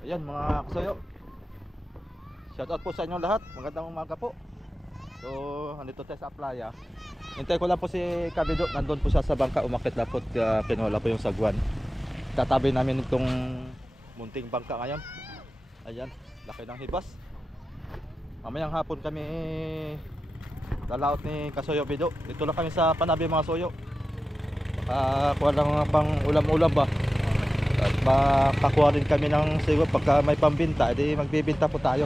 Ayan mga kasoyo, shoutout po sa inyo lahat. Magandang umaga po. So andito tayo sa playa. Hintay ko lang po si Kabido. Nandun po siya sa bangka, umakit na po, kinuha po yung sagwan. Tatabi namin itong munting bangka ngayon. Ayan, laki ng hibas. Mamayang hapon kami lalaot ni Kasoyo Bido. Dito lang kami sa Panabi mga soyo. Kuha lang pang ulam-ulam ba. At makakuha rin kami ng siguro pagka may pambinta, edi magbibinta po tayo.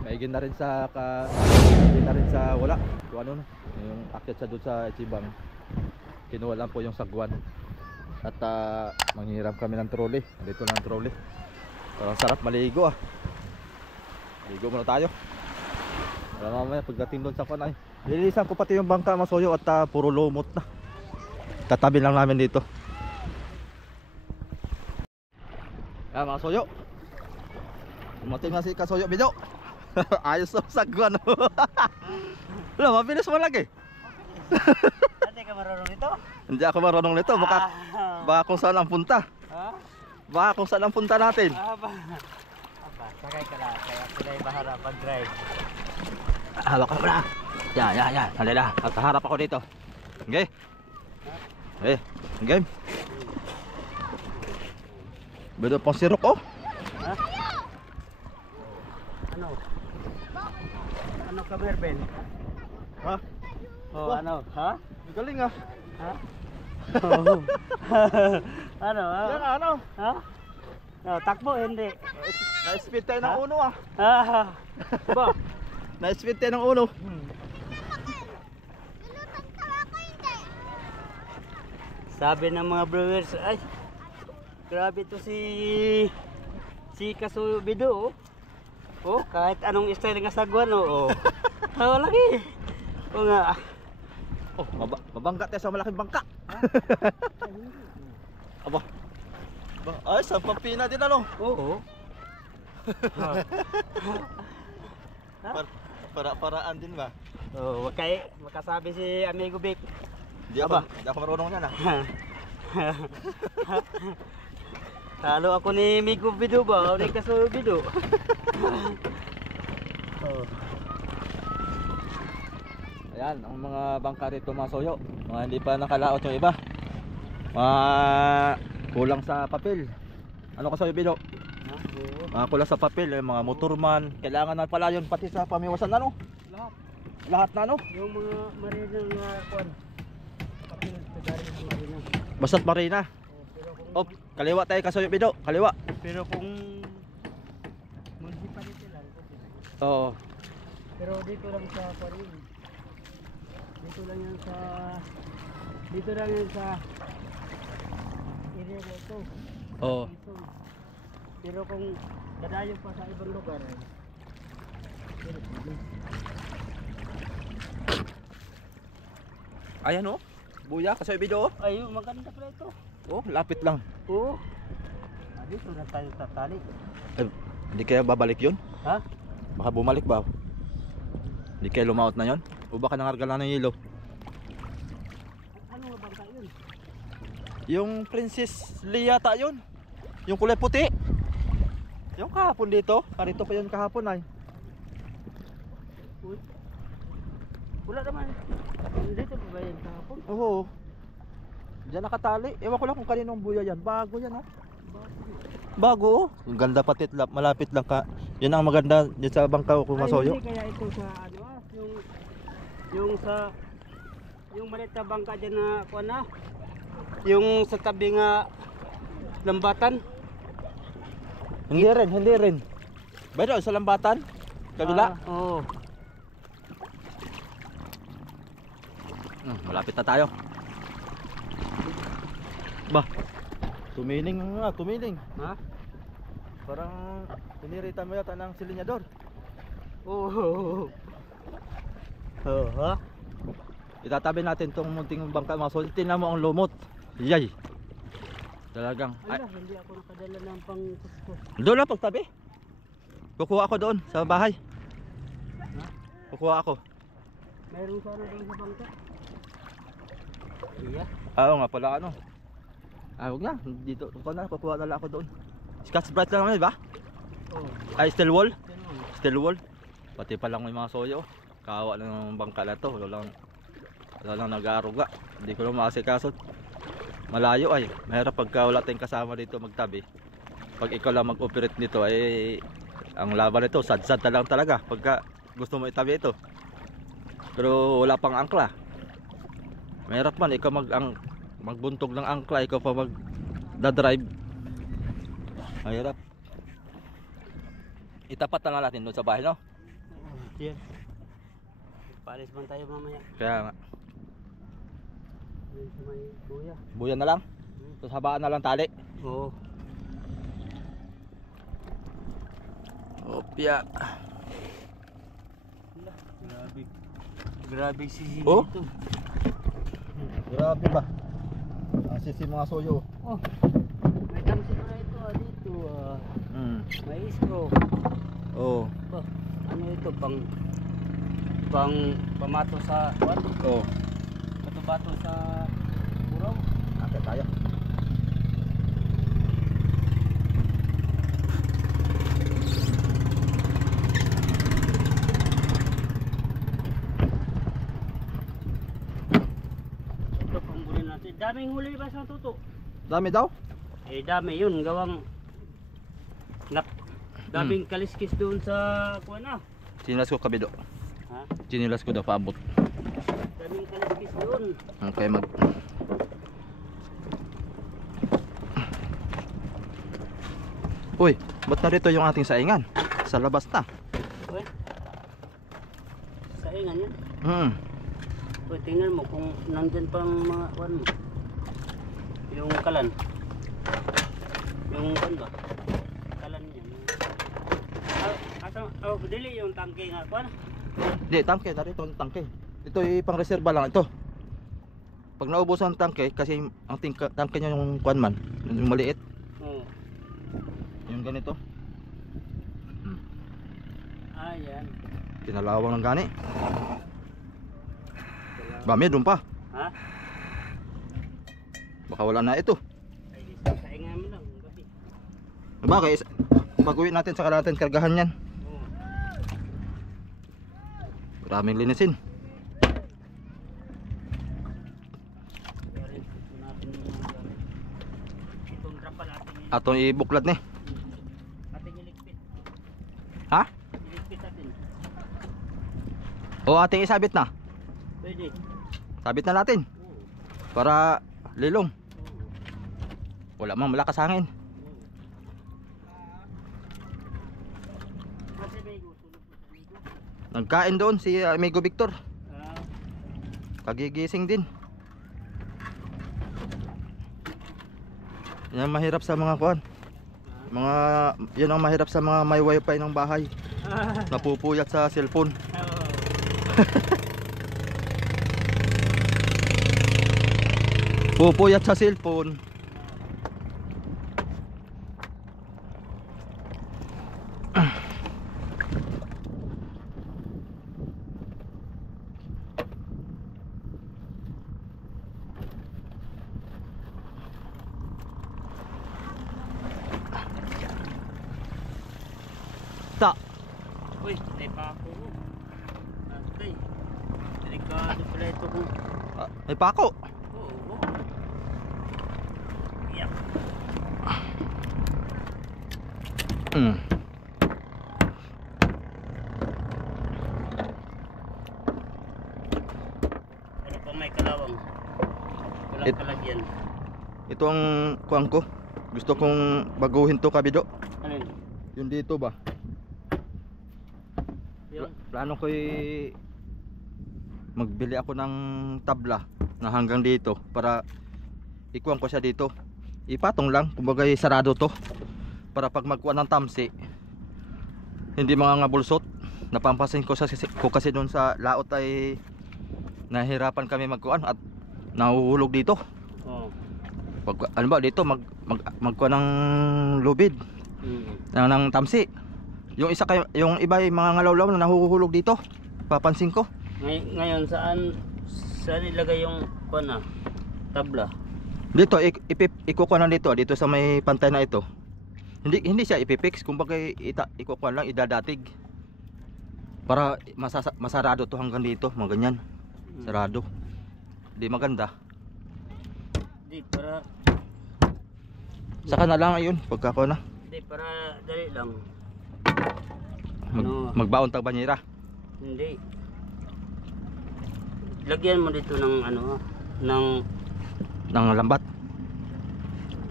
Maigin na rin sa wala. Kung ano, yung akit sa doon sa Ichibang. Kinuha lang po yung sagwan. At manghiram kami ng trolley. Dito lang ang trolley. Parang sarap maligo ah. Ligo muna tayo. Mamaya pagdating doon sa kanay, lilisan ko pati yung bangka masoyo at puro lumot na. Tatabi lang namin dito. Mga soyo, dumating na si Kasoyo Bido. Ayos ang sagwan. Wala, mabilis mo lagi. Hindi ka marunong nito? Hindi ako marunong nito. Baka kung saan ang punta. Baka kung saan ang punta natin. Sakay ka lang, kaya sila yung bahala pag-drive. Hawak ka na. Yan. Halila, nakaharap ako dito. Okay? Game. Bedo pang sirok oh. Ha? Ano ka, Merben? Ha? Oh, ano? Ha? Galing ah. Ha? Oh. Ano? Ha? Yan ano? Ha? No, takbo, hindi. Na-speed tayo ng uno ah. Ba? Na-speed tayo ng uno. Sabi ng mga brewers, ay, grabe to si Kasoyo Bido, oh. Oh, kahit anong style ng sagwan, oh. Laki. Oo nga. Oh, mabangga tayo sa malaking bangka. Aba. Ay, sa Pampina din ano? Oo. Paraan din ba? Oh, makasabi si Amigo Vic. Hindi ako marunong yan ah. Talo ako ni Amigo Bido ba? O ni Kasoyo Bido? Oh. Ayan, ang mga bangka rito mga soyo. Mga hindi pa nakalaot yung iba. Kulang sa papel. Ano Kasoyo Bido? Kulang sa papel, mga motorman. Kailangan na pala yun pati sa pamiwasan ano? Lahat na ano? Yung mga marina nga kuan. Papel sa galing sa marina. Basta't marina. Oh, kaliwa tayo Kasoyo Bido, kaliwa. Pero kung municipality lang, Oo. pero dito lang sa Parin. Dito lang yan sa area na ito. Oo. Pero kung dadayo pa sa ibang lugar, Ayan oh. Buya, Kasoyo Bido oh. ayun, maganda pala ito. Oh, lapit lang. Oo. Dito na tayo tatali. Hindi kaya babalik yun? Ha? Baka bumalik ba? Hindi kaya lumaot na yun? O baka nangargala ng yelo? Ano nga bangka yun? Yung Princess Leia ta yun. Yung kulay puti. Yung kahapon dito. Karito pa yun kahapon ay. Uy. Wala naman. Dito pa ba yan kahapon? Oo. Diyan nakatali. Ewan ko lang kung kaninong buya yan. Bago yan ha. Bago oh. Ang ganda pati, malapit lang ka. Yan ang maganda dyan sa bangka ko masoyo. Ay, hindi kaya ito sa ano yung maliit na bangka dyan na kuha na. Yung sa tabi nga lambatan. Hindi rin. Bayro sa lambatan. Kabila. Oo. Malapit na tayo. Bah. Tumiling nga, tumiling. Ha? Parang pinirita mo yata ng silinyador. Oo. Ha? Itatabi natin tong munting bangka mga soyo. Tingnan mo ang lumot. Yay. Talagang. Ay, hindi ako nakadala ng pang-kusko. Doon lang pagtabi. Kukuha ako doon sa bahay. Ha? Kukuha ako. Mayroon sana doon sa bangka. Iya. Oo nga pala ano. Huwag na. Dito. Kukuha na lang ako doon. Scotch Brite lang naman, di ba? Oh. Ay, steel wall? Ganun. Steel wall. Pati pa lang may mga soyo. Kawa ng bangka na to. Wala lang nag-aaruga. Hindi ko lang makasikaso. Malayo ay. Mahirap pagka wala tayong kasama dito magtabi. Pag ikaw lang mag-operate nito ay ang laban nito sad-sad na lang talaga pagka gusto mo itabi ito. Pero wala pang angkla. Mahirap man ikaw magbuntog ng angkla, ikaw pa mag-drive. Mahirap. Itapat na lang natin doon sa bahay, no? Yan. Palis man tayo mamaya. Kaya nga. Yan sa may buya. Buyan na lang. Tapos habaan na lang tali. Oo. Opya. Grabe. Grabe sisi Oh? dito. Grabe ba? Ang sisi mga soyo. Oh. May tamsi na ito dito. May isko. Oh. Oh, ano ito pang pamato sa what? Oh. Bato-bato sa buraw. Akit tayo. Ito pang huli natin. Daming huli ba sa tuto? Dami daw? Eh dami yun gawang daming kaliskis doon sa kuwan na. Sinilas ko kabido. Ha? Sinilas ko daw paabot. Daming kaliskis doon. Okay, Uy, ba't narito yung ating saingan? Sa labas na. Uy. Saingan yan. Uy, tingnan mo kung nandyan pang mga kuwan mo. Yung kalan. Yung kuwan ba? Kalan niya. Dili yung tangke nga kuwan. Hindi, tangke. Narito ang tangke. Ito ay pang reserva lang ito. Pag naubusan ang tangke, kasi ang tangke niya yung kuwan man, yung maliit. Oo. Yung ganito. Ayan. Kinalawang ng gani. Bami, doon pa. Ha? Baka wala na ito. Ay, saingan mo lang. Gabi. Bakit? Baguhin natin saka natin kargahan yan. Oo. Maraming linisin. Itong trapal ating Atong ibuklad ni. ating iligpit. Ha? Iligpit natin. O ating isabit na. Pwede. Sabit na natin. Oo. Para lilong. Oo. Wala mang malakas hangin. Kasi may gusto na po sa amigo. Nagkain doon si amigo Victor. Ah, Kagigising din. Yan mahirap sa mga kuan. Yan ang mahirap sa mga may wifi ng bahay. Napupuyat sa cellphone. Pupuyat sa cellphone. Ta. Uy, may pa ako. Atay. Delikado pala ito ko. May pako. Oo, oo. Iyak. Ano pa may kalawang? Walang kalagyan. Ito ang kuan ko. Gusto kong baguhin to kabido. Ano yun? Yung dito ba? Yun? Plano ko magbili ako ng tabla na hanggang dito para ikuan ko siya dito. Ipatong lang, kumbaga sarado to. Para pag magkuha ng tamsi, hindi mangangabulsot. Napampasin ko kasi doon sa laot ay nahirapan kami magkuan at nahuhulog dito. Oo. Pag ano ba dito magkuha ng lubid ng tamsi. Yung isa kayo, yung iba ay mga ngalawlaw na nahuhulog dito. Papansin ko. Ngayon saan ilagay yung pana? tabla. Dito ikukuha lang dito sa may pantay na ito. Hindi siya ipipix, kumbaga ikukuha lang idadatig. Para masarado to hanggang dito, mga ganyan. Sarado. Di maganda. Di para Saka na lang ayun, pagkako na. di para dali lang. Magbaon tag banyera. Hindi. Lagyan mo dito ng ano ng Nang lambat.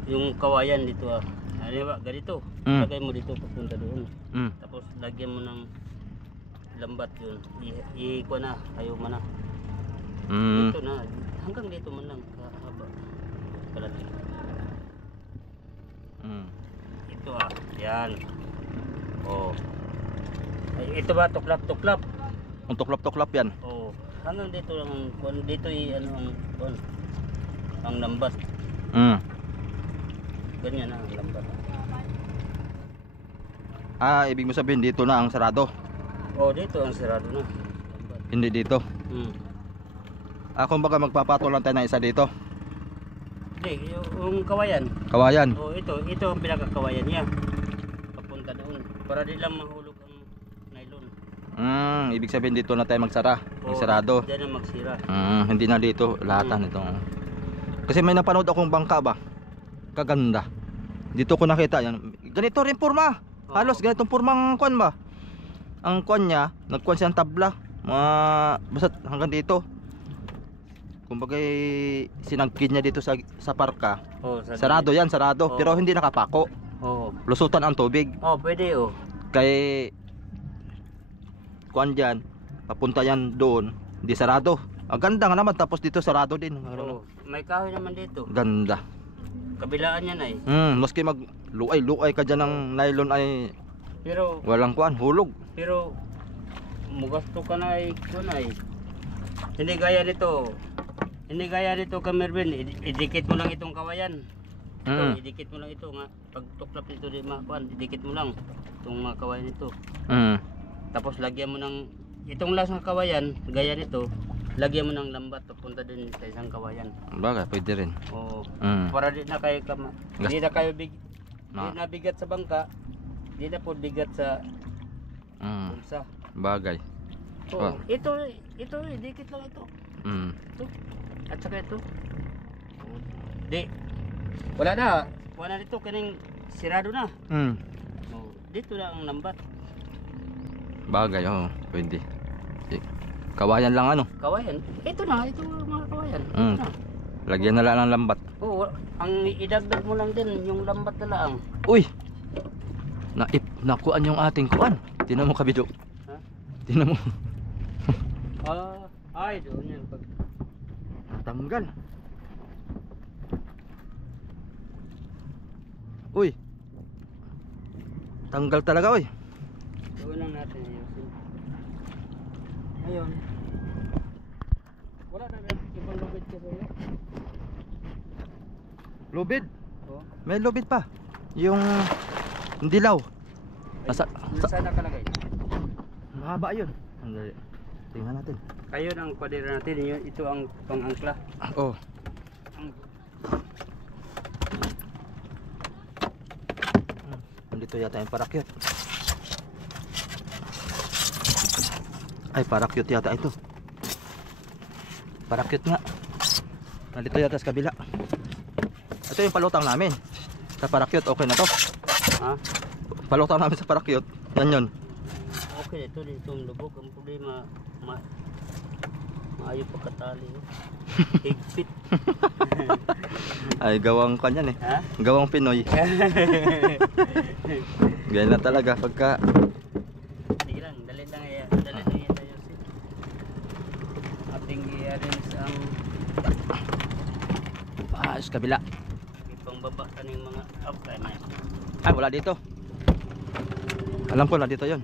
yung kawayan dito ah. Ano ba ganito? Lagay mo dito papunta doon. Tapos lagyan mo ng lambat yun. Ikuha na, tayo mo na. Dito na, hanggang dito man lang kahaba. Kalati. Ito ah, yan. Oh. Ay, ito ba tuklap-tuklap? Ang tuklap-tuklap yan. Oh, hanggang dito lang dito ano ang lambat. Ganyan na ang lambat. Ibig mo sabihin dito na ang sarado. Oh, dito ang sarado na. Lambat. Hindi dito. Kumbaga magpapatol lang tayo ng isa dito. Hindi, yung kawayan. Kawayan. Oh, ito ang pinakakawayan niya. Papunta doon para di lang mahulog ang nylon. Ibig sabihin dito na tayo magsara. Oh, Magsarado. Diyan na magsira. Hindi na dito lahatan ito. Kasi may napanood akong bangka ba. Kaganda. Dito ko nakita yan. Ganito rin forma. Halos ganitong formang kuan ba. Ang kuan niya, nagkuan siya ng tabla. Basta hanggang dito. Kumbaga sinangkin niya dito sa parka. Oh, sarado yan, sarado. Pero hindi nakapako. Oh. Lusutan ang tubig. Oh, pwede oh. Kay kuan diyan, papunta yan doon, hindi sarado. Ang ganda nga naman, tapos dito sarado din. Oh, may kahoy naman dito. Ganda. Kabilaan yan ay. Maski mag luay ka dyan ng nylon ay pero walang kuan, hulog. Pero mugasto ka na ay kuan ay. Hindi gaya nito. Hindi gaya nito ka Mervin, idikit mo lang itong kawayan. Ito, idikit mo lang ito nga pag tuklap nito di makuan, idikit mo lang itong mga kawayan nito. Tapos lagyan mo ng itong last ng kawayan, gaya nito, lagyan mo ng lambat papunta din sa isang kawayan. Bagay, pwede rin. Oo. Para di na kayo di na kayo di na bigat sa bangka, di na po bigat sa bulsa. Bagay. Oh, ito idikit lang ito. Ito. At saka ito. Di. Wala na dito kaning sirado na. Oh, dito na ang lambat. Bagay, pwede. Kawayan lang ano? Kawayan. Ito mga kawayan. Ito na. Lagyan na lang ng lambat. Oo, ang idagdag mo lang din yung lambat na lang. Uy. Nakuan yung ating kuan. Tingnan mo kabido. Ha? Tingnan mo. Ay, doon yan pag tanggal. Uy. Tanggal talaga, uy. doon lang natin ayusin. Ayun. Wala na ibang lubid ka sa'yo. Lubid. Oh. May lubid pa. Yung dilaw. Saan nakalagay? Mahaba yun. Andali. Tingnan natin. Ayun ang kwadero natin. Ito ang pang-angkla. Oh. Nandito yata yung parakyot. Ay, parakyot yata ito. Parakyot nga. Nandito yata sa kabila. Ito yung palutang namin. Sa parakyot, okay na to. Ha? Palutang namin sa parakyot. Yan yun. Okay, ito dito ang lubog. Ang problema, maayo pagkatali. Higpit. Ay, gawang kanyan eh. Ha? Gawang Pinoy. Ganyan na talaga pagka... Sige lang, dali lang yan tayo. Ating iyarin sa sa kabila. ipangbaba kaning mga okay na. Ay, wala dito. Alam ko na dito yon.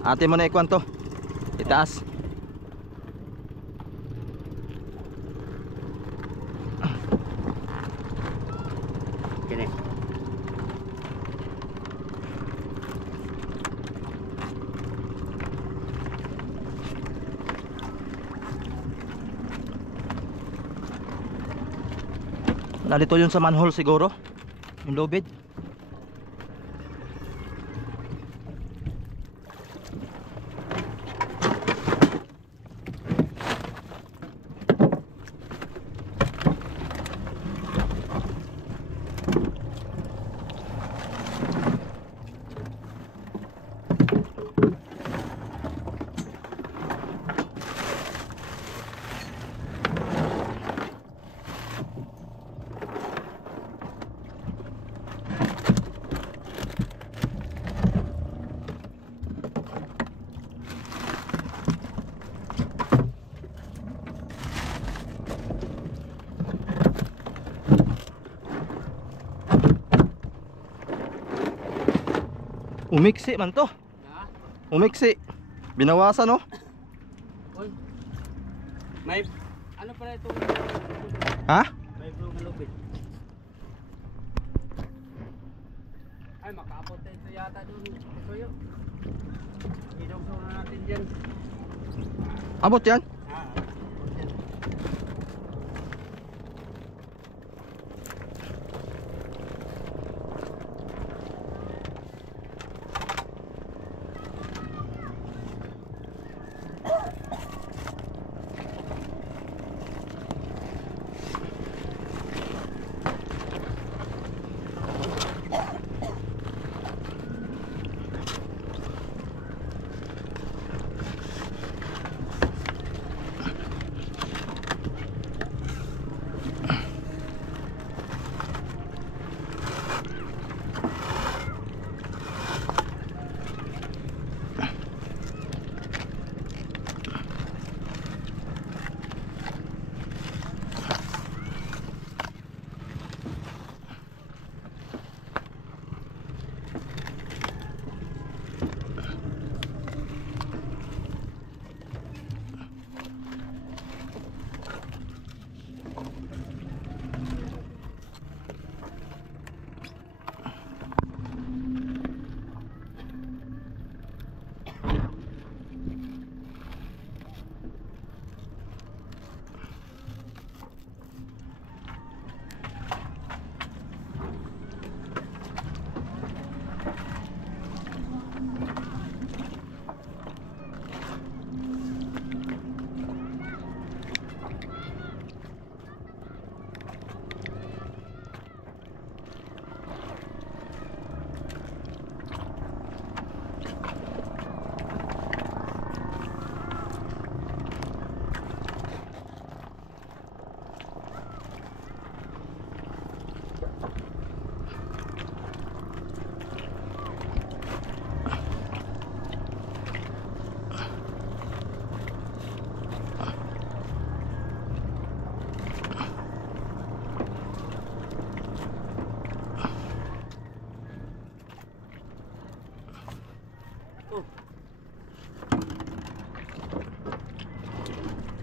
Ate mo na ikuan to. Itaas. Kini. Nalito yun sa manhole siguro. Yung lubid. Umiksi man to. Ha? Umiksi. Binawasan no? Uy. May ano pala ito? Ha? May blue na lubid. Ay, makaabot na ito yata doon. Ito yun. Idong-song na natin dyan. Abot yan? Abot yan.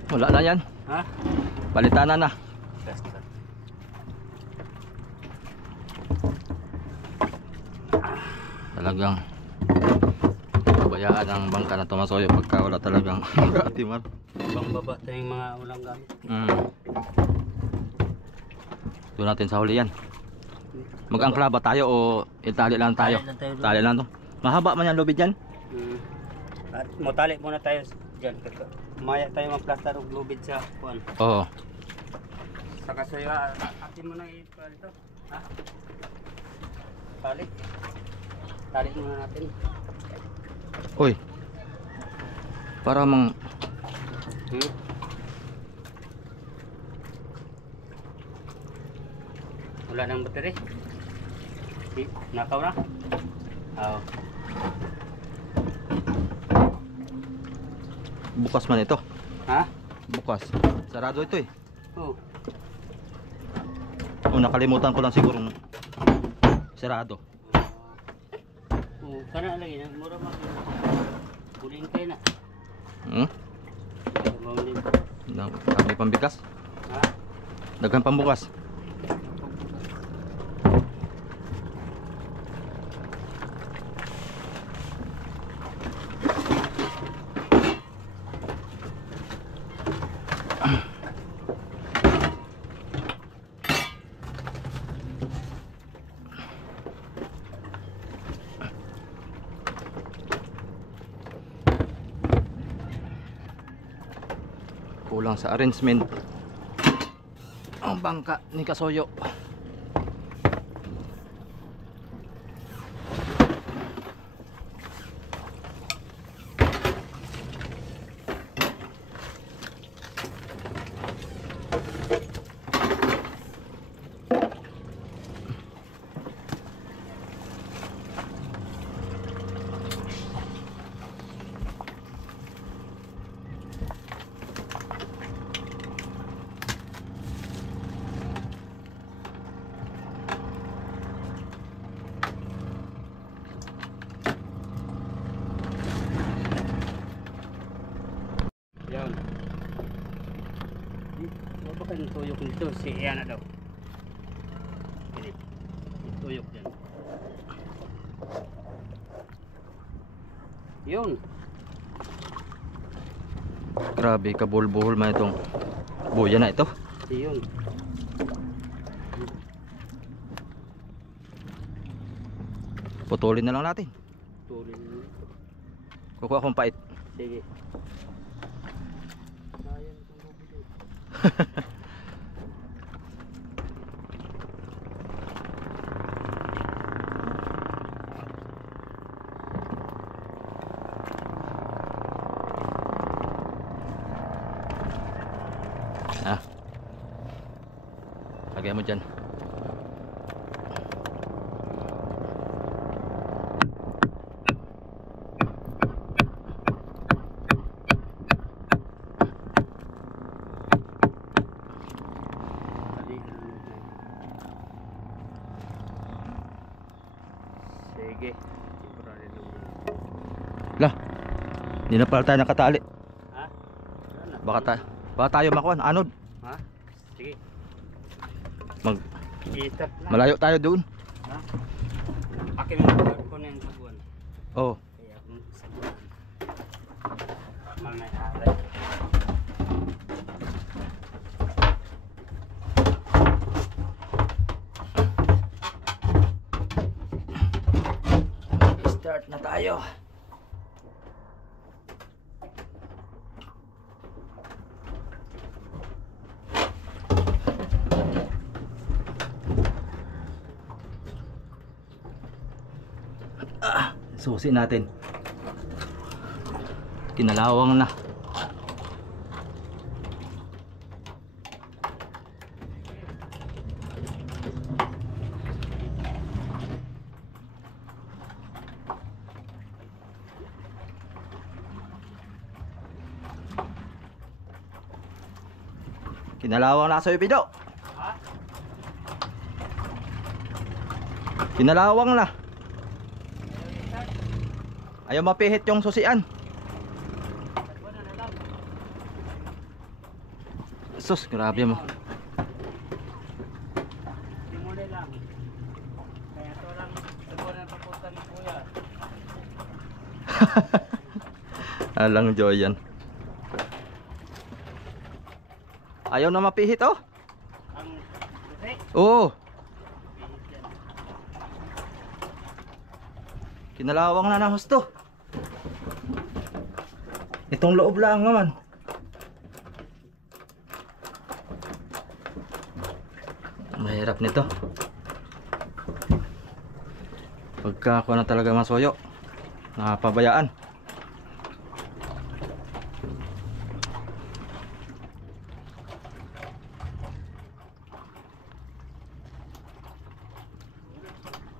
Wala na yan. Ha? Balitanan na. Basta. Talagang pabayaan ang bangka na tumasoyo pagka wala talagang mag-aatiman. Ibang baba tayong mga ulang gamit. Doon natin sa huli yan. Mag-angkla ba tayo o itali lang tayo? Tali lang tayo doon. Tali lang to. Mahaba man yan lubid yan. At mutali muna tayo dyan. Maya tayo magplaster og lubid sa kuan. Oo. Saka sa'yo, atin mo na ito. Ha? Tali. Tali muna natin. Uy. Para mang Wala nang battery. Nakaw na? Oo. bukas man ito. Ha? Bukas. Sarado ito eh. Oo. O nakalimutan ko lang siguro sarado. Oo. Kana lagi. Mura mag Kuling kayo na. Kami pambigas. Ha? Daghan pambukas. kulang sa arrangement ang bangka ni Kasoyo. Yan. Ano ba kayong tuyok nito? Si Iana daw. Pilip. Tuyok dyan. Yun. Grabe, kabulbuhol man itong buya na ito. Yun. Putulin na lang natin. Tulin. Kukuha akong pait. Sige. Ah. Lagay mo dyan. Sige. Temporary lang. Lah. Hindi na pala tayo nakatali. Ha? Wala na. Baka tayo makuha. Anod. Ha? Sige. Mag I-start na. malayo tayo doon. Ha? Akin mo ko na yung saguan. Oh. Kaya akong saguan. Mamay alay. Start na tayo. Susi natin. Kinalawang na. Kinalawang na sa video. Ha? Kinalawang na. Ayaw mapihit yung susian. Sus, grabe mo. Simuli lang. Kaya ito lang saguan na papunta ni Kuya. Alang joy yan. Ayaw na mapihit oh. Ang susi. Oo. Pihit yan. Kinalawang na ng husto. Itong loob lang naman. Mahirap nito. Pagka ako na talaga masoyo, nakapabayaan.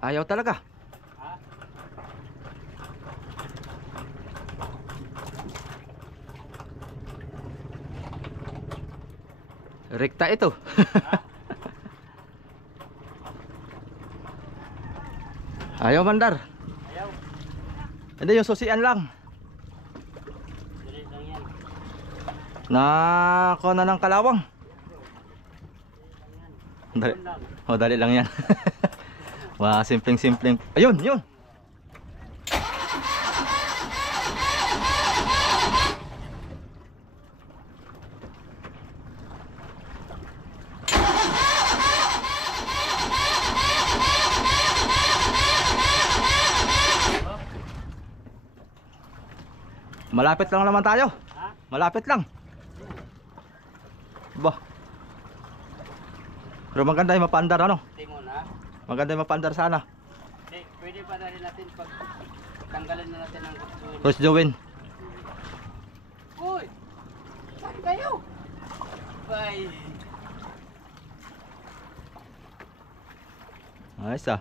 Ayaw talaga. Rekta ito. Ayaw mandar. Ayaw. Hindi yung susian lang. Dali lang yan. Nako na ng kalawang. Dali. Yun lang. Oh, dali lang yan. Wah, simpleng-simpleng. Ayun, yun. Malapit lang naman tayo. Ha? Malapit lang. Bah. Pero maganda yung mapandar ano? Timon ha? Maganda yung mapandar sana. Hindi, pwede pa na rin natin pag tanggalin na natin ang kutsuin. Coach Jowen. Uy! Saan kayo? Bye! Ayos ah.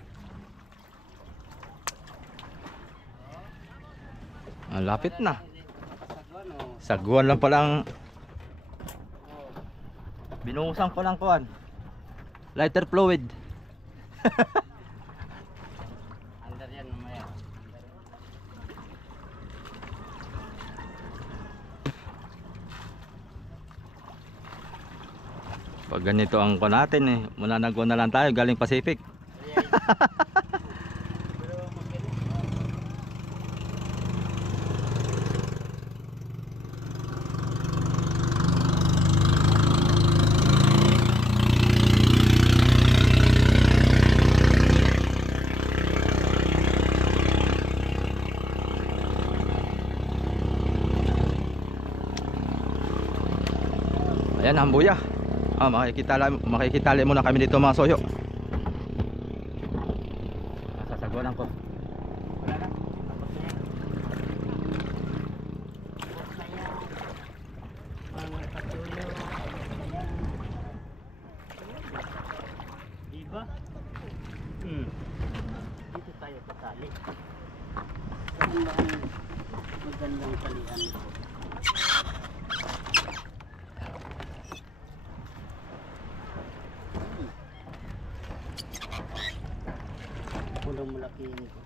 Ang lapit na. Sagwan o. Sagwan lang palang. Binuhusan ko lang kuan. Lighter fluid. Andar yan mamaya. Pag ganito ang kuan natin eh. Mananagwan na lang tayo galing Pacific. Pero magaling. Ayan ang buya. Makikitali muna kami dito mga soyo. Sasagwanan ko. Wala na. Tapos na yan. Tapos na yan. Mga patulo. Diba? Dito tayo patali. Saan ba ang magandang talian ko? Unang malakihin ko.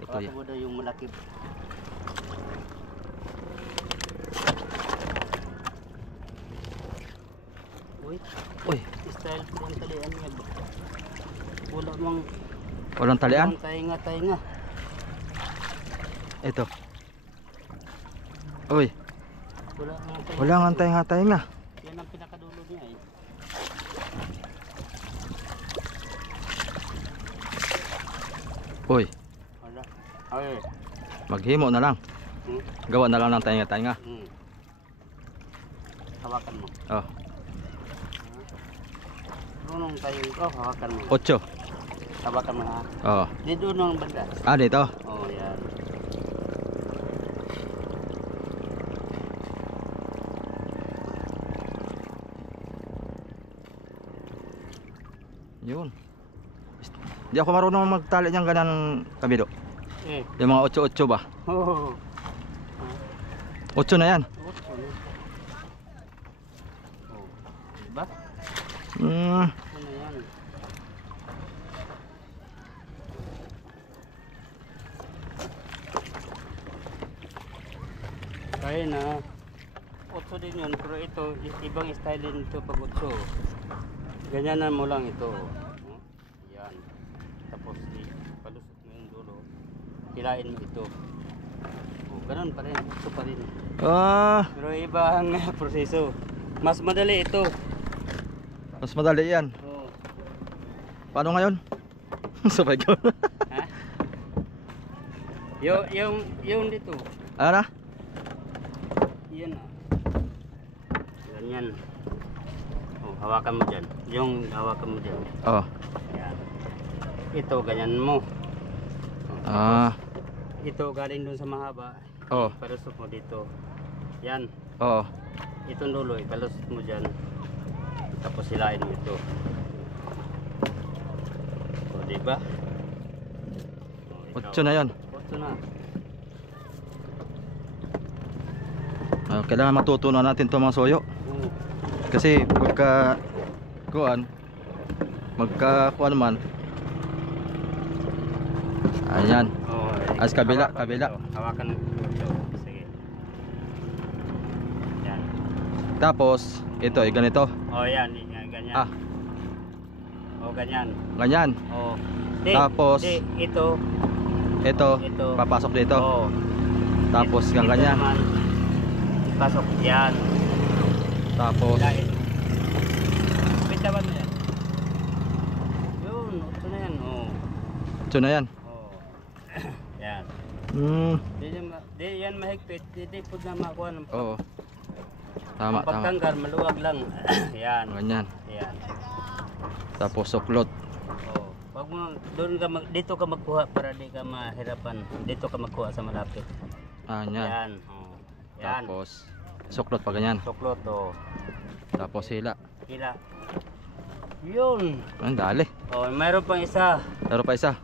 Ito Baka yan. mo daw yung malaki. Uy, Uy, style ko ang talian niya ba? Wala mang walang talian. tainga. Ito. Uy, Wala mang tainga. wala nga tayong nga. Yan ang pinakadulo niya eh. Uy, Wala. Ay. maghimo na lang. Gawa na lang ng tainga. Hawakan mo. Oh, Runong tayo ito, hawakan mo. 8. Hawakan mo ha. Oh. Di doon ang banda. Ah, dito. Oh, yan. Yun. Di ako marunong magtali niyang ganang kabido. Eh. Yung mga 8-8 ba? Oh. 8 na yan. Oh. Diba? Hmm. Ano yan? Kaya na. 8 din yun, pero ito, ibang style din ito pag 8. Ganyanan mo lang ito. Oh, yan. Tapos palusot mo yung dulo. Hilain mo ito. Oh, ganun pa rin. 8 pa rin. Ah, Pero ibang proseso. Mas madali ito. mas madali yan. Oh. Paano ngayon? Sabay ko. Ha? Yung dito. Ano na? Yan. Ganyan. Oh, hawakan mo dyan. Yung hawakan mo dyan. Oh. Yan. Ito, ganyan mo. Ah. Ito, galing dun sa mahaba. Oh. Palusot mo dito. Yan. Oo. Itong dulo, ipalusot mo dyan. Tapos hilain mo ito. O, diba? O, 8 na yan. 8 na. Ah, kailangan matutunan natin 'to mga soyo. Oo. Kasi pagka kuan naman. Ayan. Oh, As kabila, hawakan kabila. ito. Hawakan ito. Sige. Yan. Tapos ito ay ganito. Oh, yan. Ganyan. Ah, Oh, ganyan. ganyan. Oh. Tapos, ito. Ito, Ito. papasok dito. Oh. Tapos Ito ganyan. naman. Pasok. Yan. Tapos Hilain. Bitawan mo yan. Yun. Ito na yan. Oh. 8 na yan. Oh. Yan. Hmm. Di yan mahigpit. Di po na makuha ng Oo. Tama, Ang pagtanggal, maluwag lang. Yan. Ganyan. Yan. Tapos suklot. Oh. Wag mo, dito ka magkuha para di ka mahirapan. Dito ka magkuha sa malapit. Ganyan. Yan. Oh. Yan. Tapos suklot pa ganyan. Suklot, oh. Tapos hila. Hila. Yun. Ang dali. Oh, mayroon pang isa Pero pa isa.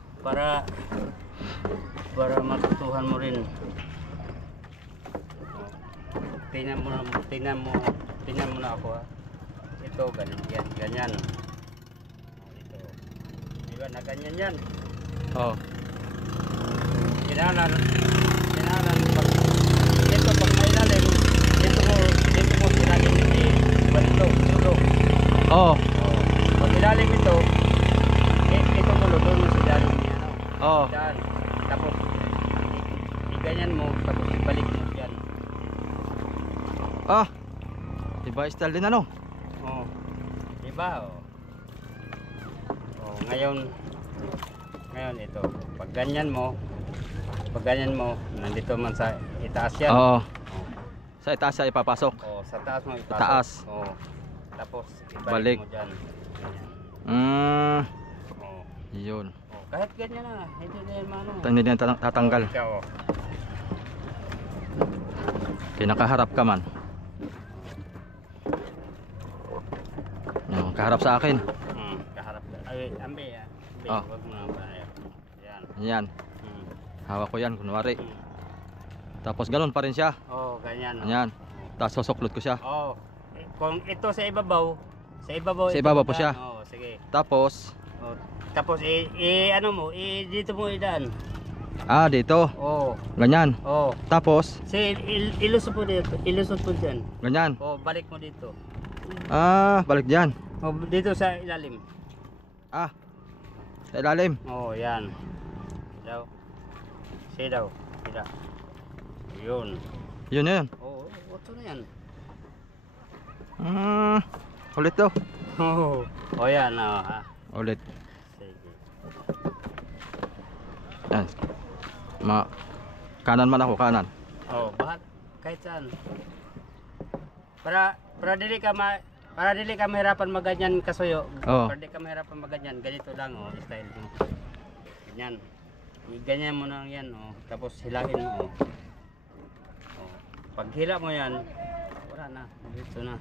para matutuhan mo rin. Tingnan mo na ako ha. Ito ganyan, ganyan. Ito. Di ba na ganyan yan? Oh. Kinahalan pag ito pag may ilalim, dito mo ilalim ito, sulog. Oh. Oh. Pag ilalim ito, ito mo doon sa ilalim niya, no? Oh. Yan. Tapos ganyan mo, tapos ibalik mo yan. Ah. Iba style din ano? Oh. Diba? Oh. Oh, ngayon ito. Pag ganyan mo, nandito man sa itaas yan. Oo. Oh. Sa itaas siya ipapasok. Oh, sa taas mo ipasok. Taas. Oh. Tapos Balik. ibalik mo diyan. Mm. Oh. Yun. Oh, kahit ganyan na, hindi na yan mano. Hindi na tatanggal. Ikaw, oh. Kinakaharap ka man. Yung kaharap sa akin. Kaharap ka. Ay, ambe ah. Ambe, Oh. wag mo na ba. Yan. Yan. Hmm. Hawak ko yan kunwari. Hmm. Tapos ganun pa rin siya. Oh, ganyan. Oh. Yan. Tapos susuklot ko siya. Oh. Kung ito sa ibabaw Sa ibabaw po ito siya. daan. Oh, sige. Tapos Oh. Tapos ano mo, dito mo idaan. dito. Oh. Ganyan. Oh. Tapos Ilusot po dito. Ilusot po diyan. ganyan. Oh, balik mo dito. Balik diyan. Oh, dito sa ilalim. Sa ilalim. Oh, yan. Daw. Daw. Sida. Yun. Yun na yun. Oh, ito na yan. Ulit daw. Oh, yan. Oh, ha. Ulit. Sige. Yan. Kanan man ako, kanan. Oh, bahat kahit saan. Para dili ka mahirapan maganyan kasuyo. Oo. Para di ka mahirapan maganyan, ganito lang oh, style mo. Ganyan. Ganyan mo lang yan oh. Tapos hilahin mo oh. Oh. Pag hila mo yan, wala na, dito na.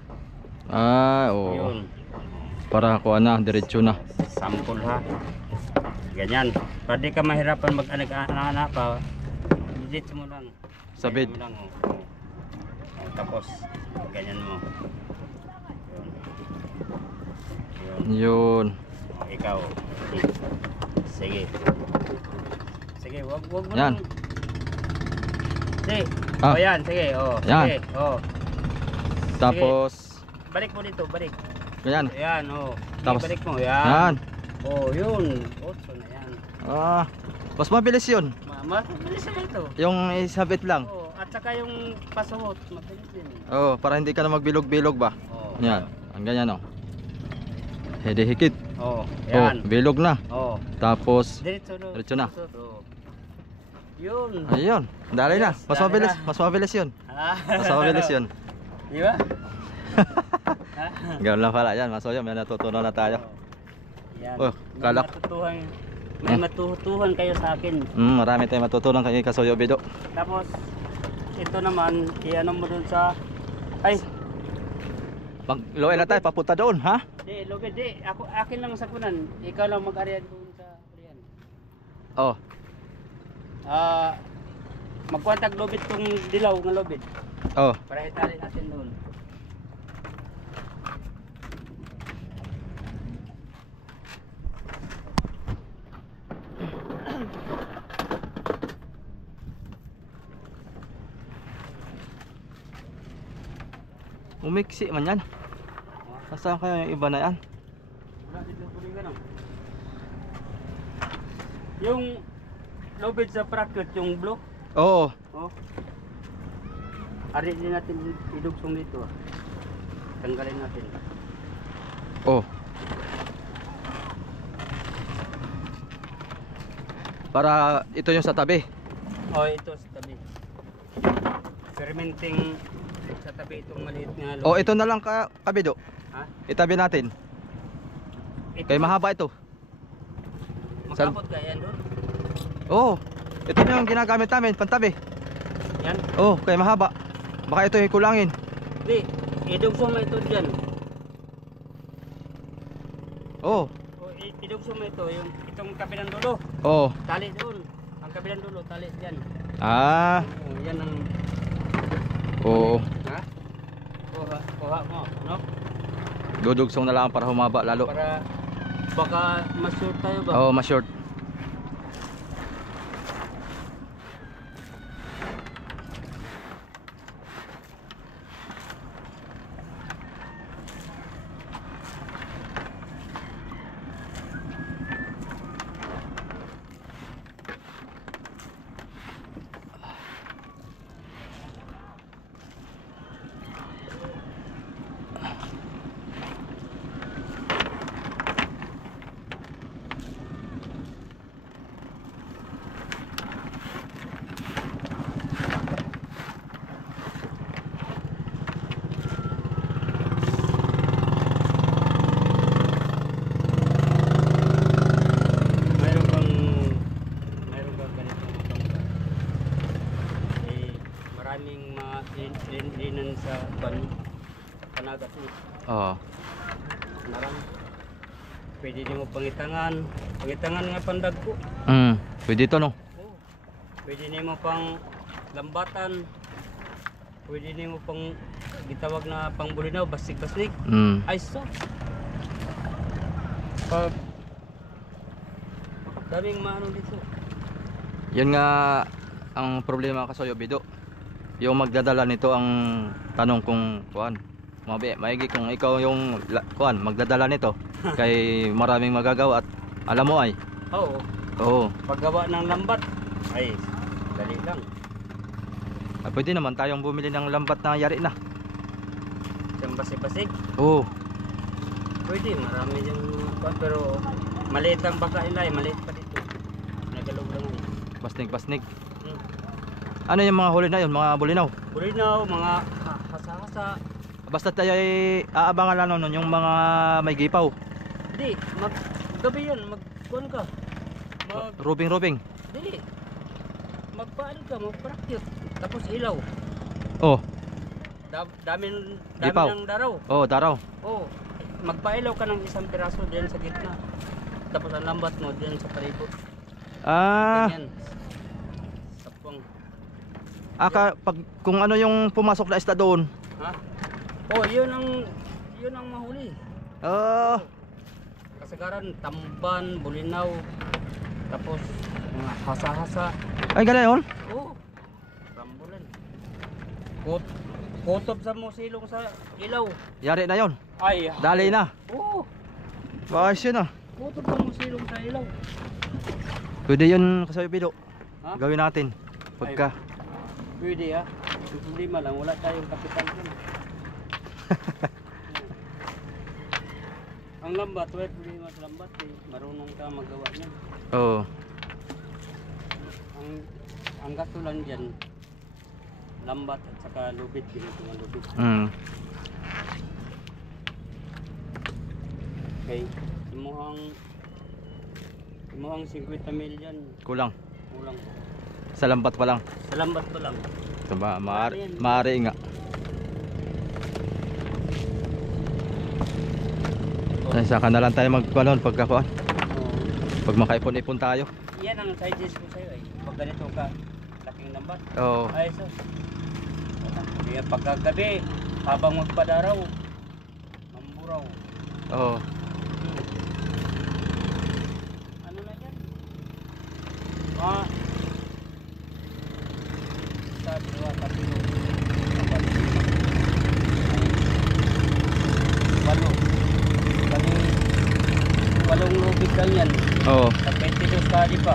Oo. Yun. Para kuha na, diretso na. Sampol ha. Ganyan. Para di ka mahirapan mag-anak pa. Dito mo lang. Sabid. Ganyan mo lang oh. Oh, tapos ganyan mo. Yun. Oh, ikaw. Sige. Sige, wag mo Yan. lang. Sige. Ah. Oh, yan, sige. Oh, Yan. sige. Oh. Tapos Balik mo dito, balik. ganyan. Ayan, oh. Sige, Tapos, balik mo. Yan. Yan. Oh, yun. Otso na yan. Mas mabilis yun. Mabilis na ito. Yung isabit lang. Oh, at saka yung pasuhot, mabilis din. Para hindi ka na magbilog-bilog ba. Oh. Yan. Ang ganyan oh. Hikit. Oh, yan. Bilog na. Oh. Tapos Diretso na. Oh. Yun. ayun. Dali na. Yes, Mas dali mabilis. na. Mas mabilis yun. Mas mabilis yun. Di ba? Ganun lang pala yan. Masoyo, may natutunan na tayo. Yan. Oh, kalak. May matutuhan kayo sa akin. Marami tayong matutunan kay Kasoyo Bido. Tapos ito naman, i-ano mo dun sa ay, Magluway na tayo, papunta doon, ha? di, lobid, di. Akin lang sa kunan. Ikaw lang mag-arian doon sa arian. Oh. Magkuwantag lobid tong dilaw ng lobid. Oh. Para itali natin doon. Umiksi man yan. Nasaan kaya yung iba na yan? Wala dito tuloy ganun. Yung lobid sa bracket, yung blue. Oo. Oh. Ari din natin idugsong dito. Tanggalin natin. Oh. Para ito yung sa tabi. Oh, ito sa tabi. Fermenting Sa tabi itong maliit nga lubid. O ito na lang kabido. Ha? Itabi natin. Ito, Kay mahaba ito. makabot ka yan doon. Oo. Ito na yung ginagamit namin, pantabi. Yan. Oo, kay mahaba. Baka ito kulangin. Di, idugso mo ito dyan. Oo. O, idugso mo ito, yung itong kabilang dulo. Oo. Tali doon. Ang kabilang dulo, tali dyan. Ah. O, yan ang... Oo. Ha? Kuha mo, no? Dudugsong na lang para humaba lalo. Para baka ma-short tayo ba? Oo, ma-short. Mayroon bang ganitong bangka? Eh, maraming mga linan sa ban sa Panagat eh. Oo. Marami. Pwede din mo pangitangan nga pandag ko. Pwede ito no. Oh. Pwede din mo pang lambatan. Pwede din mo pang gitawag na pang bulinaw, basig-basig. Ay so. Pag daming maano dito. Yan nga ang problema kasoyo bido. Yung magdadala nito ang tanong kung kuan. Maigi kung ikaw yung kuan magdadala nito kay maraming magagawa at alam mo ay. Oo. Oo. Paggawa ng lambat ay dali lang. Pwede naman tayong bumili ng lambat na yari na. Yung basig-basig. Oo. Pwede, marami yung kuan pero maliit ang baka nila, maliit pa dito. Nagalog lang eh. Pasnig. Ano yung mga huli na yun, mga bulinaw? Bulinaw, mga hasa-hasa. Basta tayo ay aabangan lang nun yung mga may gipaw. Hindi, gabi yan, kuan ka. Rubing. Hindi. Magpaan ka, magprakit. Tapos ilaw. Oh. Dami Gipaw. ng daraw. Oh, daraw. Oo. Magpailaw ka ng isang piraso diyan sa gitna. Tapos ang lambat mo diyan sa palibot. Ah. Ganyan. Sapong. Pag kung ano yung pumasok na isda doon. Ha? Oh, yun ang mahuli. Oh. Kasagaran tamban, bulinaw. Tapos mga hasa-hasa. Ay ganun yun. Oo. Rambulan. Kutob sa mo silong sa ilaw. Yari na yun. Ay. Dali na. Oo. Ayos yun ah. Kutob sa mo silong sa ilaw. Pwede yun kasoyo bido. Ha? Gawin natin. Pagka. Pwede ha. Yung problema lang, wala tayong kapital dun. Ang lambat, wala problema sa lambat eh. Marunong ka magawa niyan. Oo. Ang gasto lang dyan, lambat at saka lubid, ginito ng lubid. Okay, imuhang 50 mil dyan, Kulang. kulang. Sa lambat pa lang. Sa lambat pa lang. Diba? Maaari nga. Ay, saka na lang tayo magkuhan pagkakuan. Pag makaipon-ipon tayo. Yan ang suggest ko sa'yo eh. Pag ganito ka, laking lambat. Oo. Ay, so. Kaya pagkagabi, habang magpadaraw, mamburaw. Oo. Ano na yan? Sabi ko, kapilo. Walong lubid lang yan. Oo. Sa 22 kali pa.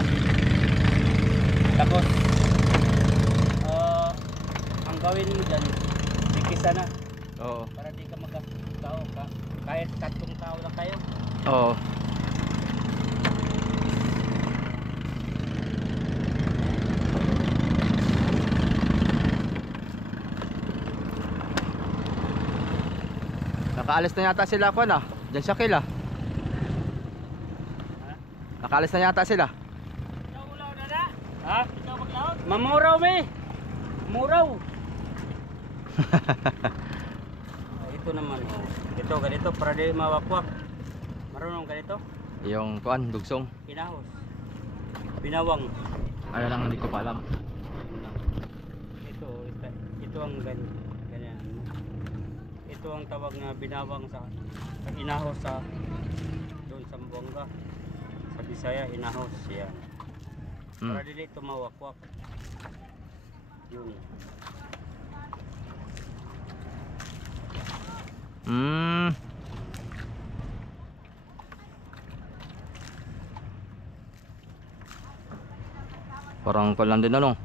Tapos, ang gawin mo dyan, bigkisa na. Oo. Para di ka magkatao ka. Kahit 3 tao lang kayo. Oo. Nakaalis na yata sila ko na. Diyan siya kila. Nakaalis na yata sila. Ha? Mamuraw me. Muraw. Ito naman oh. Ito ganito para di mawakwak. Marunong ganito? Yung kuan, dugsong. Pinahos. Binawang. Ano lang hindi ko pa alam. Ito ang ganyan. Ito ang tawag na binawang sa inahos sa doon sa Buanga. Sa Bisaya inahos yan. Para dili ito mawakwak. Yun. Parang ko lang din ano.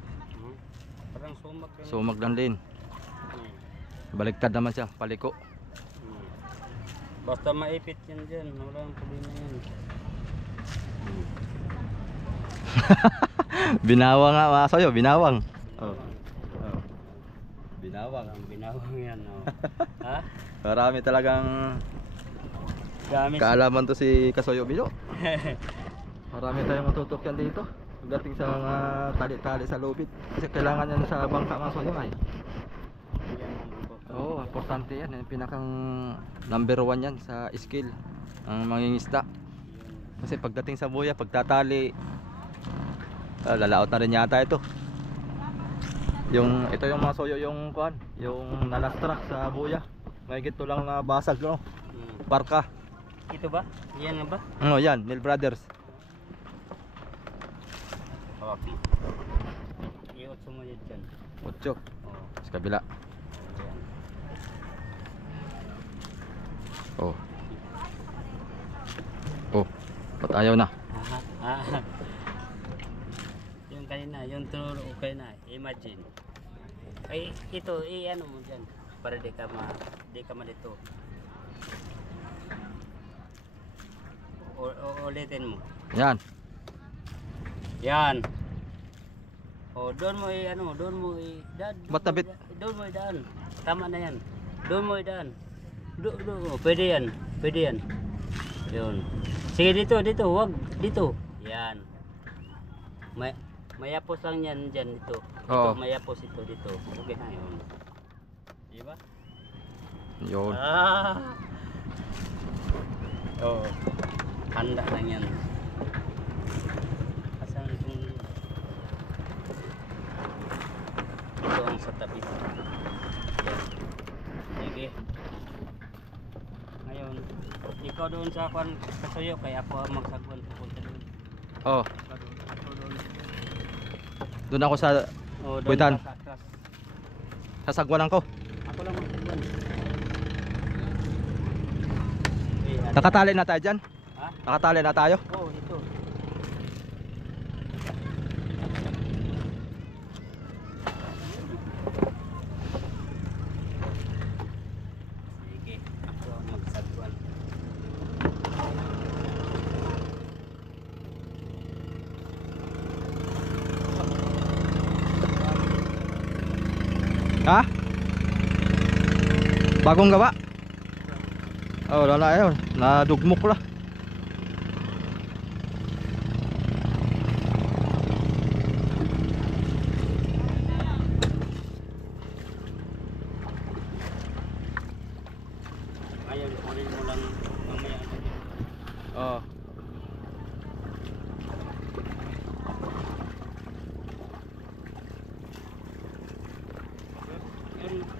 Parang sumak yan. Sumag lang din. Baliktad naman siya, paliko. Basta maipit yan dyan, wala ang problema yan. Binawang nga mga soyo, binawang. Oh. Binawang. Ang binawang yan, oh. Ha? Marami talagang Gamit. kaalaman to si Kasoyo Bilo. Marami tayong matutukyan dito. Pagdating sa mga tali-tali sa lubid. Kasi kailangan yan sa bangka mga soyo ay. Oo, importante yan. Yung pinakang number 1 yan sa skill. Ang mangingisda. Kasi pagdating sa buya, pagtatali, lalaot na rin yata ito. Ito yung mga soyo yung kuan, yung nalastrak sa buya. May gito lang na basag no. Barka. Ito ba? Yan na ba? Ano yan, Neil Brothers. Hawak mo. Iot sumunod dyan. 8. Oh. Sa kabila. Ayan. Oh. Oh. Ba't ayaw na? Aha. Yung kanina, yung turo ko kanina, imagine. Ay, ito, ano mo dyan. Para di ka malito. Ulitin mo. Yan. Yan. O, doon mo doon mo Ba't nabit? Doon mo idaan. Tama na yan. Doon mo idaan. Pwede yan. Pwede yan. Yun. Sige dito, wag dito. Yan. Mayapos lang yan dyan dito. Oo. Ito, mayapos ito dito. Okay na yun. Di ba? Yun. Oo. Handa lang yan. Asan itong ito ang sa tabi. Yan. Sige. Ngayon, ikaw doon sa Kasoyo, kaya ako ang magsagwan pupunta doon. Oh. Ako doon. Doon ako sa Oh, doon Buitan. sa atras. sasagwanan ko. Ako lang magsagwan. Okay, Nakatali na tayo dyan. ha? Nakatali na tayo. Oh, ito. Sige, ako ang magsagwan. Ha? Bagong gawa? Oh, wala na ayun. Nadugmok la. Ngayon, kunin mo lang mamaya. Oh.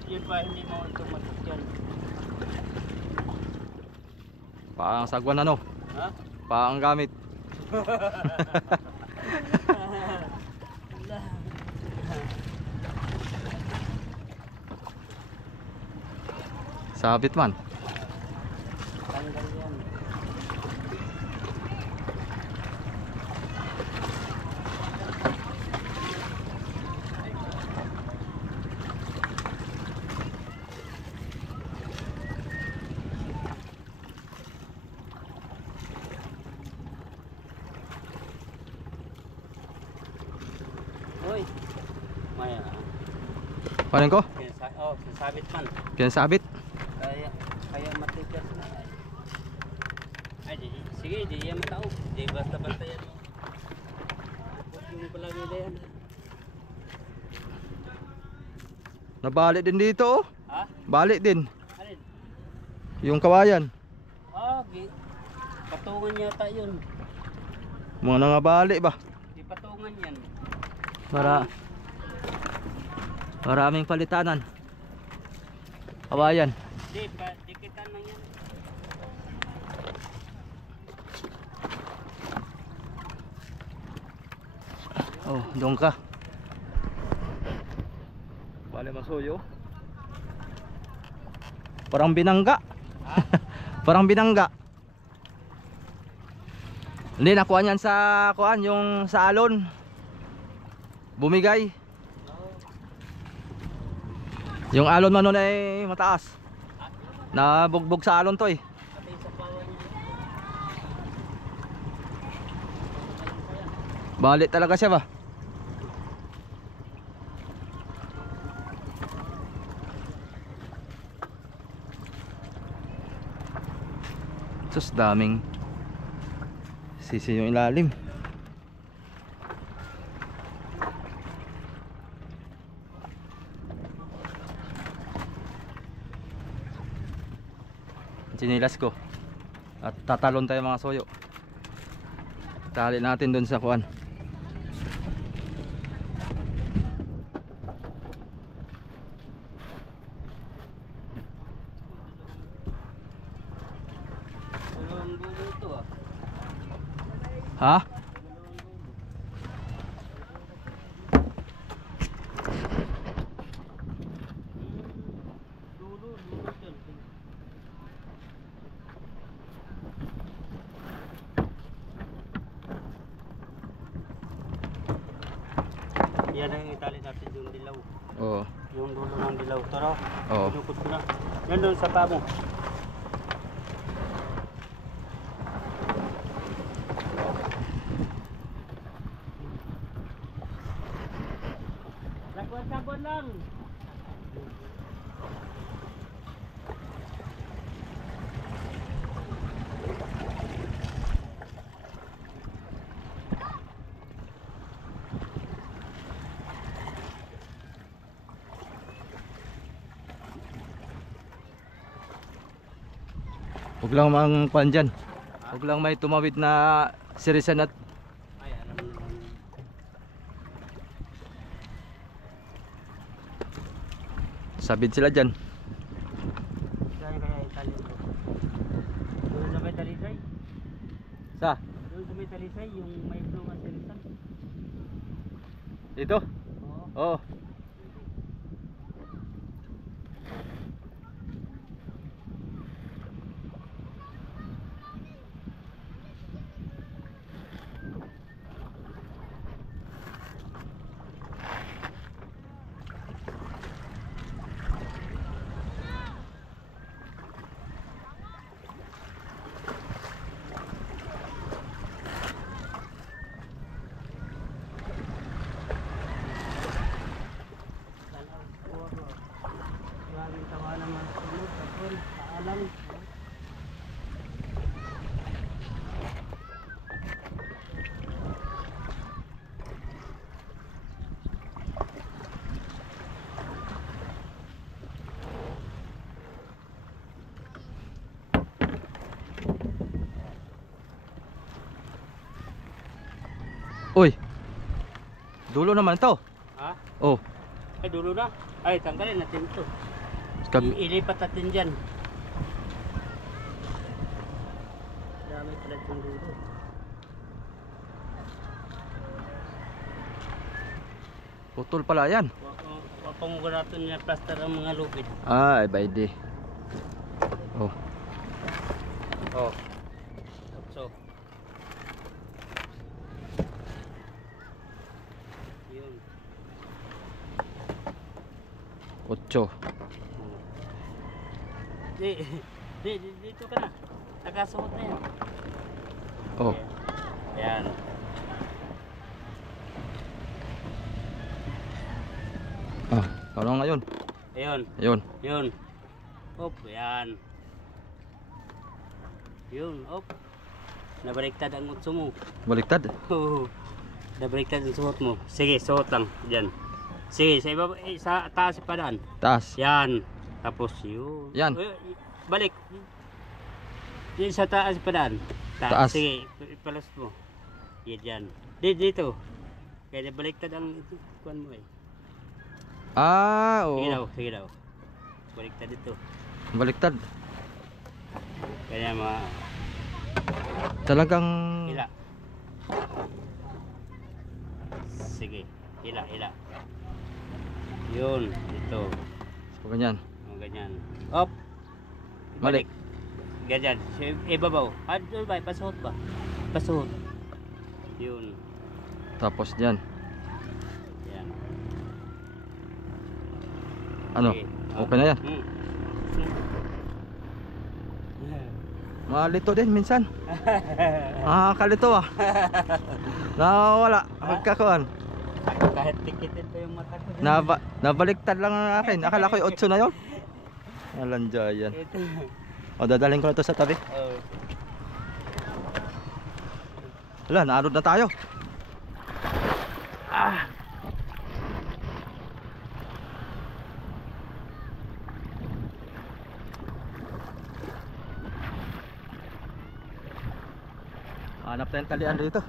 Yun ba, hindi mo ito matusyan? Paang sagwan ano? Ha? Paang gamit. Sabit man. Tanggal yan. Hoy. Maya. Paano ko? Sinasabit man. Kinasabit. Kaya mati. Sige, di yan matao. Di basta-basta yan. Yung pala nila yan. Nabalik din dito oh. Ha? Balik din. Alin? Yung kawayan. Ah, patungan yata yun. Mga nangabalik ba? Di patungan yan. Maraming palitanan. Kawayan. Di, dikitan lang yan. Oh, doon ka. Bale masuyo. Parang binangga. Parang binangga. Hindi, nakuha niyan sa kuan, yung sa alon. Bumigay. Yung alon man nun ay mataas. Nabugbog sa alon to eh. Pati sa pawan niya. Balik talaga siya ba? Sus, daming sisi yung ilalim. Sinilas ko. At tatalon tayo mga soyo. Tali natin dun sa kuan. Dalawang bulo ito ah. Ha? Dulo dyan. Yan ang itali natin yung dilaw. Oo. Yung dulo ng dilaw. Tara. Oo. Pinukot ko na. Yan doon sa paa mo. Sagwan lang. Huwag lang mang kuan dyan. Huwag lang may tumawid na sirisan at Ay, alam mo naman. sabid sila dyan. Kaya itali mo. Doon sa may talisay. Sa? Doon sa may talisay, yung may tulungan sirisan. Dito? Oo. Oo. Maraming tawa naman sunod. Tapos, paalam. Uy. Dulo naman to. Ha? Oh. Ay, dulo na. Ay, tanggalin natin ito. Ilipat natin dyan. Dami pala itong dulo. Putol pala yan. Wapangugan natin niya plaster ang mga lupit. Ay, by day. Oh. Oh. So. Yun. 8. Dito ka na. Nakasuot na yan. Oh. Ayan. Ah, ano ngayon? Ayun. Ayun. Yun. Op, yan. Yun, op. Nabaliktad ang utso mo. Baliktad. Oo. Nabaliktad ang suot mo. Sige, suot lang. Diyan. Sige, sa ibaba, sa taas pa daan. Taas. Yan. Tapos yun. Yan. Balik. Yan sa taas pa daan. Taas. Sige, ipalas mo. Yan. Dito. Kaya nabaliktad ang kuwan mo eh. Ah, Sige oo. daw, sige daw. Baliktad dito. Baliktad. Kaya Talagang hila. Sige, hila. Yun, dito. so, ganyan. O, ganyan. Up. Balik. Ganyan. Ibabaw. Doon ba? Pasuot ba? Pasuot. Yun. Tapos diyan. Yan. Ano? Sige. Okay na yan. Malito din minsan. Kalito ah. Nawala. Pagkakuan. Kahit tikitin pa yung mata ko. Nabaliktad lang ang akin. Akala ko yung 8 na yun. Alanja yan. Ito. O, dadalhin ko na to sa tabi. Oh. Wala, naanod na tayo. Hanap tayong talian dito.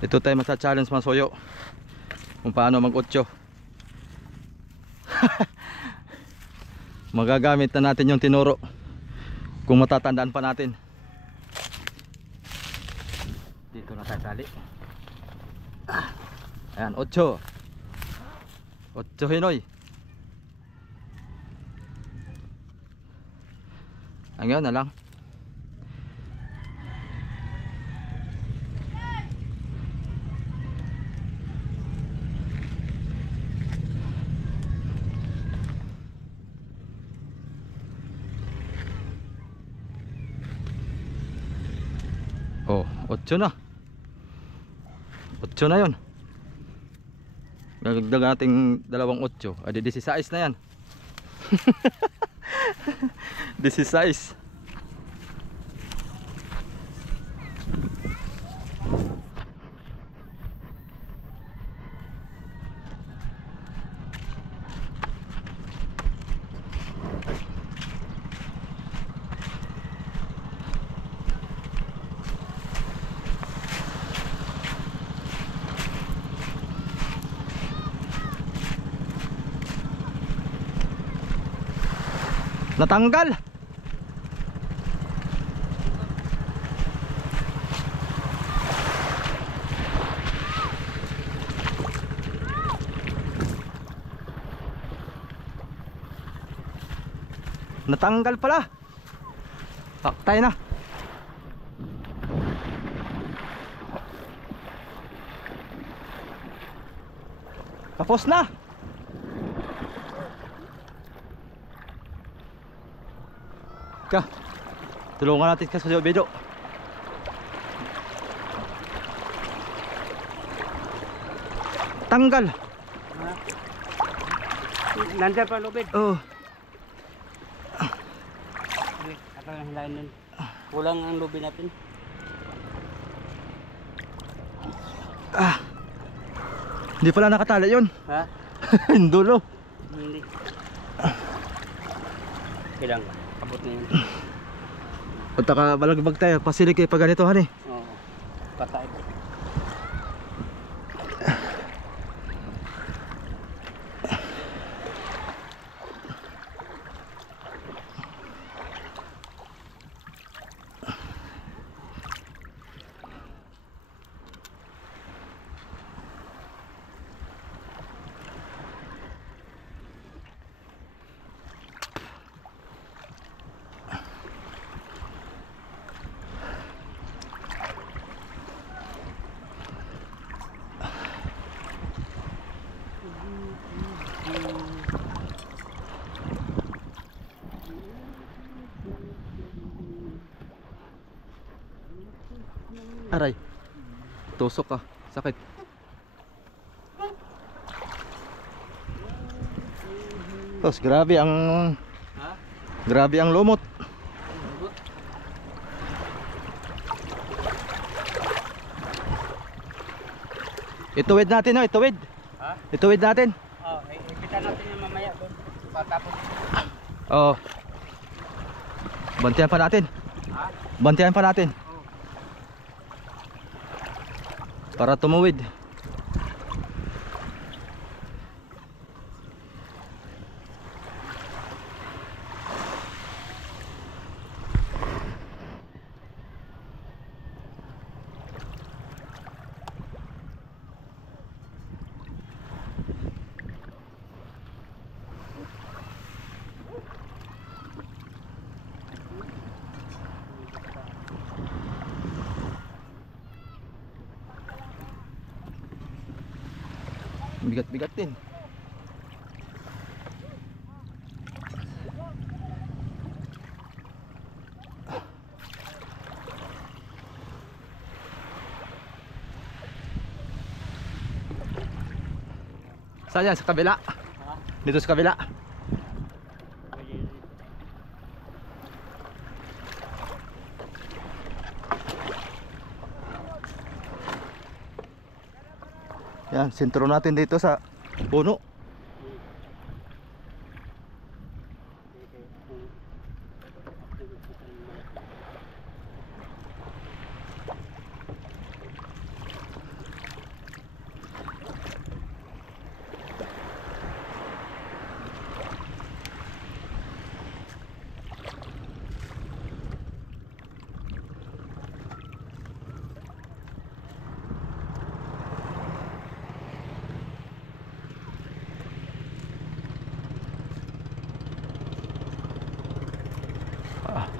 Ito tayo masa-challenge mga soyo kung paano mag-8. Magagamit na natin yung tinuro kung matatandaan pa natin. Dito na tayo tali. Ayan, 8 Hinoy. Hanggang na lang. Oh, 8 na. 8 na yun. Gagdag nating 2 8. Adi 16 na yan. 16. Natanggal. Natanggal pala. Paktay na. Tapos na. Ka. Tulungan natin ka sa video. Tanggal. Nandiyan pa lubid. Oh. Sige, ako lang hilahin nun. Kulang ang lubid natin. Hindi pala nakatali yun. Ha? Yung dulo. Hindi. Kailang. Abot na yun. Punta ka balagbag tayo. Pasilig kayo pag ganito hani. Oo. Patay. Aray. Tusok ka. Sakit. Tos, grabe ang Ha? grabe ang lumot. Ituwid natin, no? Ituwid. Ha? Ituwid natin. Oh, ikita natin yung mamaya doon. Patapos. Oo. Bantayan pa natin. Ha? Bantayan pa natin. Oh. Para tumuwid. Bigat-bigat din. Saan yan? Sa kabila? Ha? Dito sa kabila? Yan, sentro natin dito sa puno.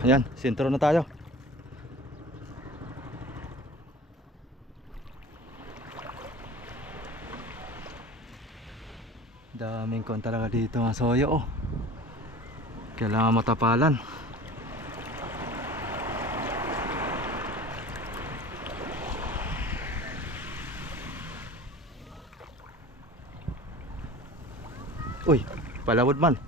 Ayan, sentro na tayo. Daming kon talaga dito mga soyo, oh. Kailangan matapalan. Uy, palawod man.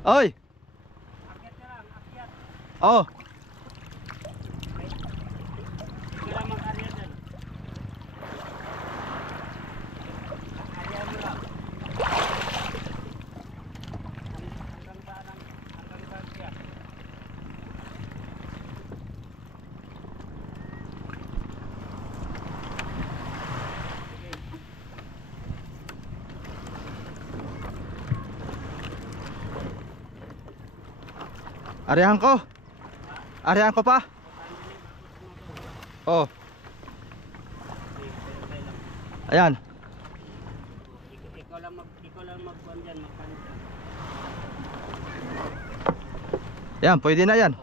Oy. Akyat ka lang, akyat. Oh. Hindi lang mag-area dyan. Area mo lang. Hanggang saan kaya? Arihan ko. Arihan ko pa. Oh. Ayan. Ikaw lang mag-kuhan dyan, mag-kuhan dyan. Yan, pwede na yan.